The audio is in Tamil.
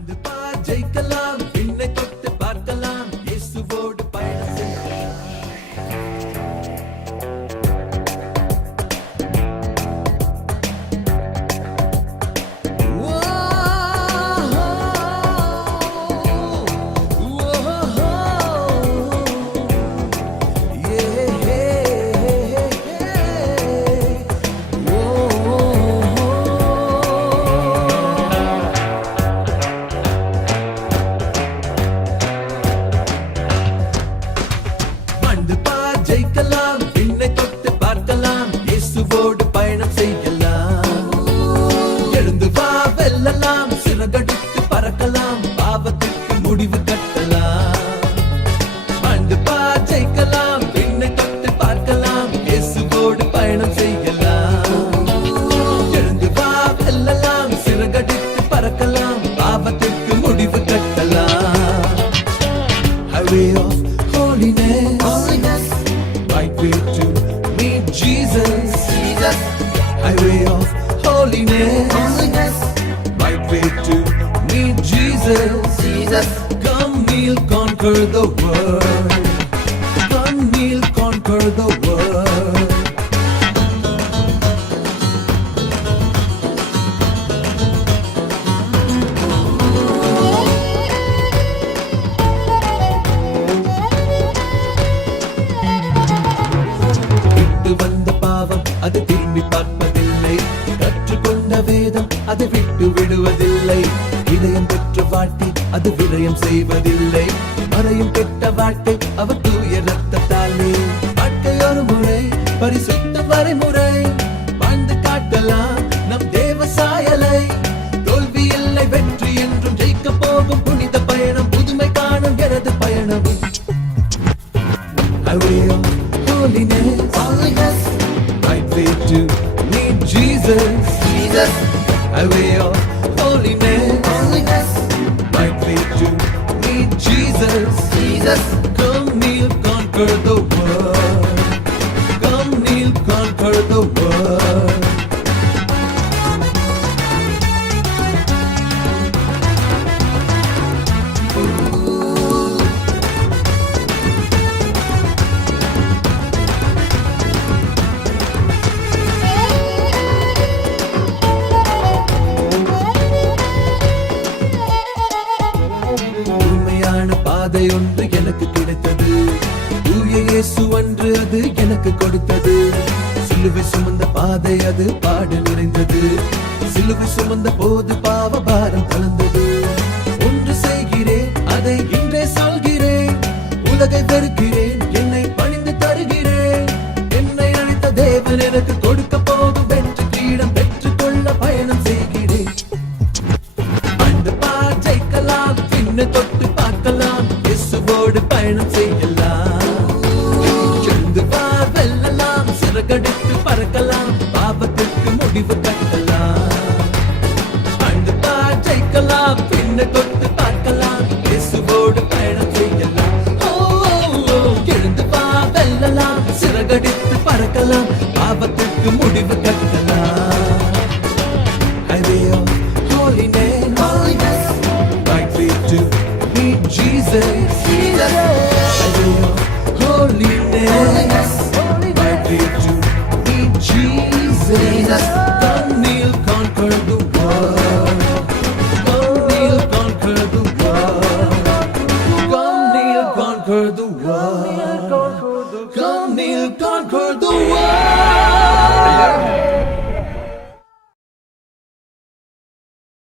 வாழ்ந்து பார் ஜெயிக்கலாம், விண்ணை தொட்டு பார்க்கலாம், இயேசுவோடு பயணம் செய்யலாம். ஜெயிக்கலாம், விண்ணை தொட்டு பார்க்கலாம், இயேசுவோடு பயணம் செய்யலாம். எழுந்து வா வெல்லலாம், சிறகடித்து பறக்கலாம், பாவத்திற்கு முடிவு கட்டலாம். வாழ்ந்து பா ஜெயிக்கலாம், விண்ணை தொட்டு பார்க்கலாம், இயேசுவோடு பயணம் செய்யலாம். எழுந்து வா வெல்லலாம், சிறகடித்து பறக்கலாம், பாவத்திற்கு முடிவு கட்டலாம். Highway of holiness, right way to meet Jesus. Highway of holiness, right way to meet Jesus. Come kneel, conquer the world. Come kneel, conquer the world. வந்த பாவம் அது திரும்பி பார்ப்பதில்லை, கற்றுக்கொண்ட வேதம் அதை விட்டு விடுவதில்லை. இதயம் பெற்ற வாழ்க்கை அது விரயம் செய்வதில்லை, மறையும் கெட்ட வாழ்க்கை அவர் தூய ரத்தத்தாலே. வாழ்க்கை ஒரு முறை பரிசுத்த வரைமுறை, வாழ்ந்து காட்டலாம் நம் தேவ சாயலை. தோல்வி இல்லை வெற்றி என்றும் ஜெயிக்க போகும் புனித பயணம், புதுமை காணும் எனது பயணம். Holiness, right way to meet Jesus. Highway of holiness, right way to meet Jesus. Come kneel, conquer the world. Come kneel, conquer the world. பாதை ஒன்று எனக்கு கிடைத்தது, தூய இயேசு அன்று அது எனக்கு கொடுத்தது. சிலுவை சுமந்த பாதை அது பாடு நிறைந்தது, சிலுவை சுமந்த போது பாவ பாரம் கலந்தது. ஒன்று செய்கிறேன் அதை இன்றே சொல்கிறேன், உலகை வெறுக்கிறேன் என்னை பணிந்து தருகிறேன். என்னை அழைத்த தேவன் எனக்கு கொடுக்க போகும் வெற்றி கிரீடம் பெற்றுக்கொள்ள பயணம் செய்கிறேன். அந்த பார் ஜெயிக்கலாம், விண்ணை தொட்டு பார்க்கலாம், இயேசுவோடு பயணம் செய்யலாம். எழுந்து வா வெல்லலாம், சிறகடித்து பறக்கலாம், பாவத்திற்கு முடிவு கட்டலாம். வாழ்ந்து வா ஜெயிக்கலாம், விண்ணை தொட்டு பார்க்கலாம், இயேசுவோடு பயணம் செய்யலாம். எழுந்து வா வெல்லலாம், சிறகடித்து பறக்கலாம், பாவத்திற்கு முடிவு கட்டலாம். Highway of holiness, right way to meet Jesus. Highway of holiness, right way to meet Jesus. Come kneel, conquer the world. Come kneel, conquer the world. Come kneel, conquer the world. Come kneel, conquer the world.